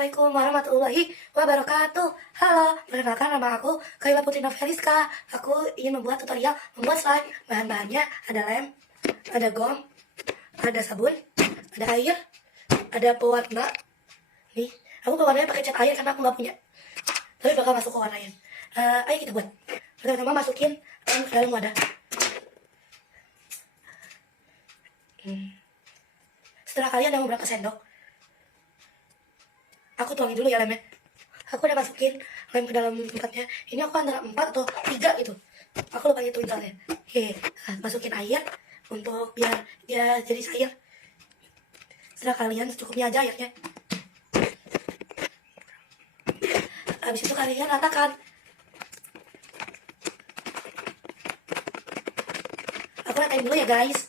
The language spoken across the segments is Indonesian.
Assalamualaikum warahmatullahi wabarakatuh. Halo, perkenalkan nama aku Kayla Putri Noveliska. Aku ingin membuat tutorial membuat slime. Bahan-bahannya ada lem, ada gom, ada sabun, ada air, ada pewarna. Nih, aku pewarnanya pakai cat air karena aku nggak punya. Tapi bakal masuk ke warnanya. Ayo kita buat. Pertama masukin lem ke dalam wadah. Setelah kalian ada beberapa sendok, aku tuangin dulu ya lemnya. Aku udah masukin lem ke dalam tempatnya. Ini aku antara 4 atau 3 gitu. Aku lupa ngitungin soalnya. Oke, masukin air untuk biar dia jadi cair. Setelah kalian secukupnya aja airnya. Habis itu kalian ratakan. Aku ratain dulu ya guys.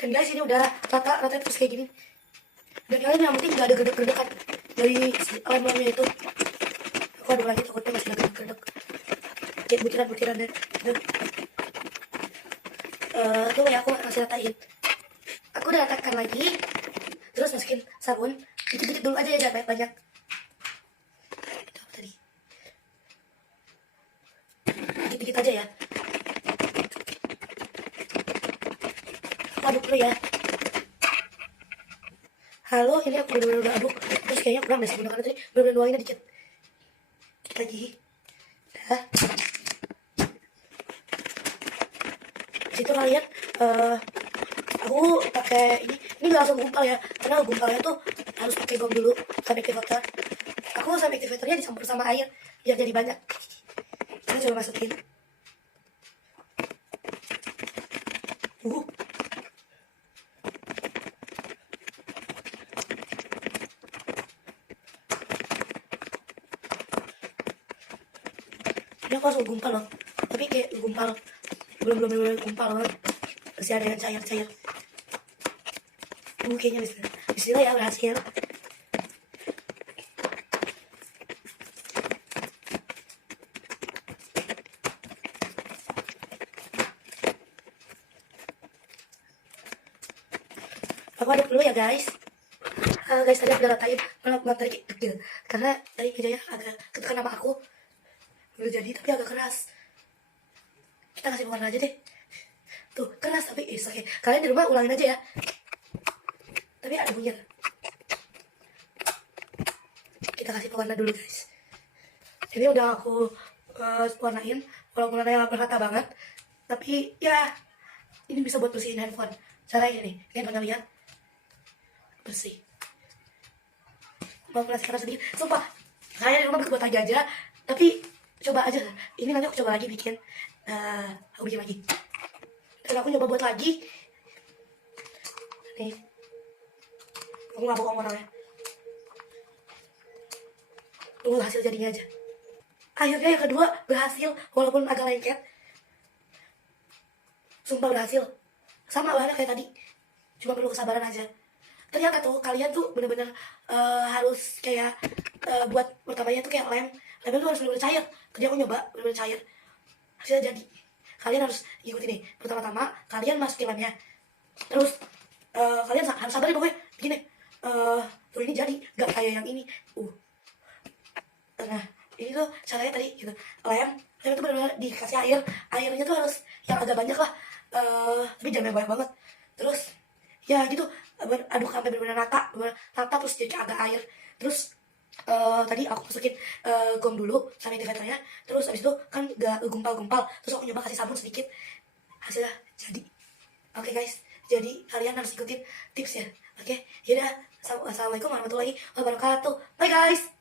Dan guys ini udah rata terus kayak gini. Dan kalian yang penting gak ada gedek-gedekan dari lem-lemnya itu. Aku aduk lagi takutnya masih ada gedek-gedek kayak butiran-butiran deh. Tuh ya aku masih ratain. Aku udah ratakan lagi. Terus masukin sabun. Dikit-dikit dulu aja ya, jangan banyak-banyak. Itu apa tadi? Dikit-dikit aja ya. Aku aduk dulu ya. Halo, ini aku udah aduk. Terus kayaknya kurang deh sabun karena tadi bener-bener nuanginnya dikit. Dikit lagi. Dah. Situ kalian aku pakai ini gak langsung gumpal ya, karena gumpalnya tuh harus pakai gom dulu sampai activator. Aku sampai activatornya dicampur sama air biar jadi banyak. Kita coba masukin. Ini aku langsung gumpal loh, tapi kayak gumpal belum gumpal loh, masih ada yang cair. Kayaknya bismillah ya, berhasil. Aku aduk dulu ya guys. Guys, tadi aku udah ratain, maaf tadi kecil karena tadi mejanya agak ketekan sama aku. Udah jadi tapi agak keras. Kita kasih pewarna aja deh. Tuh keras tapi oke. Kalian di rumah ulangin aja ya. Tapi ada bunyi. Kita kasih pewarna dulu guys. Ini udah aku warnain. Walaupun warnanya gak rata banget, tapi ya ini bisa buat bersihin handphone. Caranya ini, kalian pernah lihat? Bersih. Mau kasih keras sedikit. Sumpah, saya di rumah buat aja. Tapi coba aja. Ini nanti aku coba lagi bikin. Aku bikin lagi. Dan aku nyoba buat lagi. Nih. Aku gak bohong orangnya. Tunggu hasil jadinya aja. Akhirnya yang kedua berhasil, walaupun agak lengket. Sumpah berhasil. Sama bahannya kayak tadi. Cuma perlu kesabaran aja. Ternyata tuh kalian tuh bener-bener harus kayak buat pertamanya tuh kayak lemnya tuh harus bener-bener cair. Tadi aku nyoba bener-bener cair, hasilnya jadi. Kalian harus ikutin nih. Pertama-tama kalian masukin lemnya, terus kalian harus sabar ya pokoknya begini. Tuh ini jadi gak kayak yang ini. Nah ini tuh caranya tadi gitu. Lem itu bener-bener dikasih airnya tuh harus yang agak banyak lah, tapi jangan banyak banget. Terus ya gitu, aduk sampai benar-benar rata terus jadi agak air. Terus tadi aku masukin gom dulu sampai activatornya. Terus abis itu kan gak gumpal-gumpal. Terus aku nyoba kasih sabun sedikit, hasilnya jadi. Oke guys, jadi kalian harus ikutin tips ya. Oke, yaudah. Assalamualaikum warahmatullahi wabarakatuh. Bye guys.